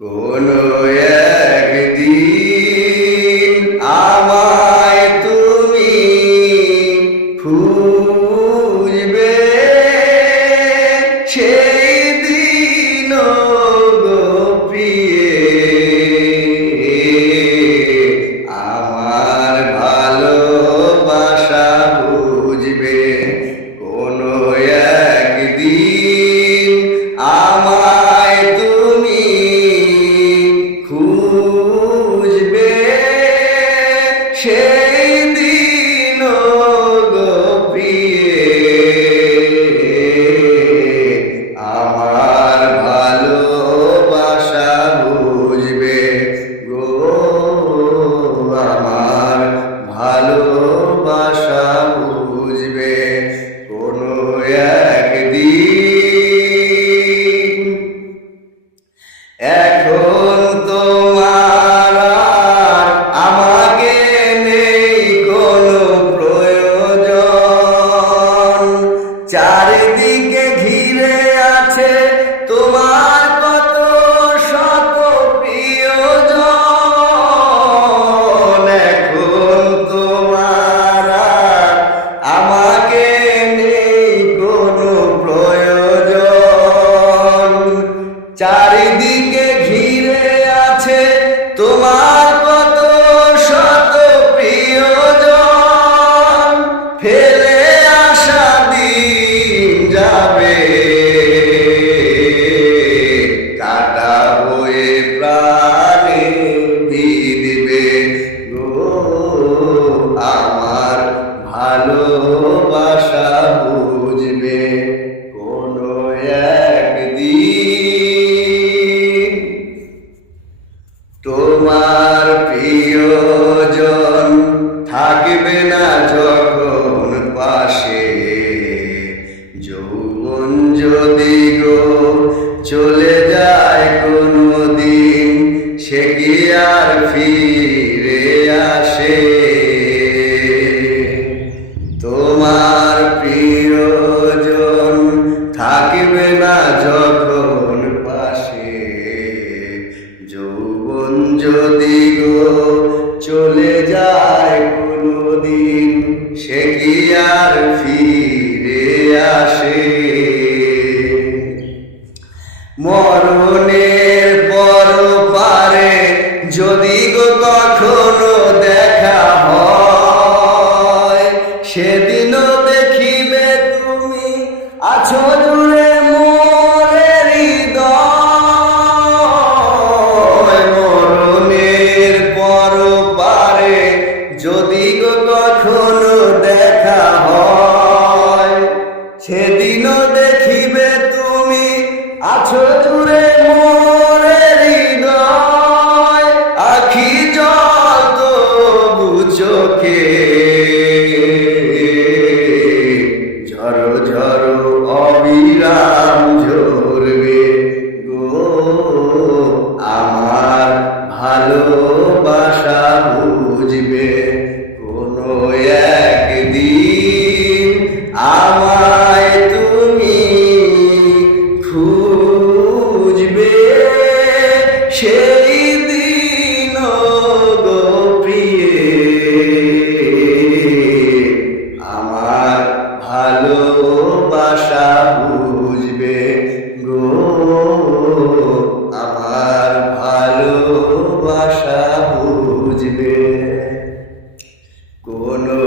কোনো একদিন আমায় তুমি খুঁজবে, সেই দিন গো প্রিয়ে আমার ভালোবাসা বুঝবে। কোনো একদিন আমায় তুমি খুঁজবে, সেই দিন গো প্রিয়ে আমার ভালোবাসা বুঝবে গো, আমার ভালোবাসা বুঝবে। কোনো একদিন এখন তোমার আর আমাকে নেই কোনো প্রয়োজন, চারিদিকে ঘিরে আছে তোমার কত শত প্রিয়জন। এখন তোমার আর আমাকে নেই কোনো প্রয়োজন, চারিদিকে ঘিরে আছে তোমার কত শত প্রিয়জন। ফেলে আসা দিন যাবে, কাটা হয়ে প্রাণে ভিড়বে গো, আমার ভালোবাসা বুঝবে। কোনো একদিন তোমার প্রিয়জন থাকবে না যখন পাশে, যৌবন যদি গো চলে যায় কোনো দিন, সে কি আর ফিরে আসে? তোমার প্রিয়জন থাকবে না যখন পাশে, যৌবন যদি গো চলে যায় কোনো দিন, সে কি আর ফিরে আসে? মরণের পর পারে যদি গো কখনো দেখা হয়, সেদিনও দেখিবে তুমি আছো জুড়ে মোরে হৃদয়। মরণের পর পারে যদি গো কখনো দেখা হয়, সেদিনও দেখিবে তুমি আছো জুড়ে মোরে হৃদয়। আখি জল তবু চোখে ঝরো ঝরো অবিরাম ঝরবে গো, আমার ভালোবাসা বুঝবে। কোনো একদিন আমায় তুমি খুঁজবে, সেই দিন গো প্রিয়ে আমার ভালোবাসা বুঝবে গো, আমার ভালোবাসা বুঝবে। কোনো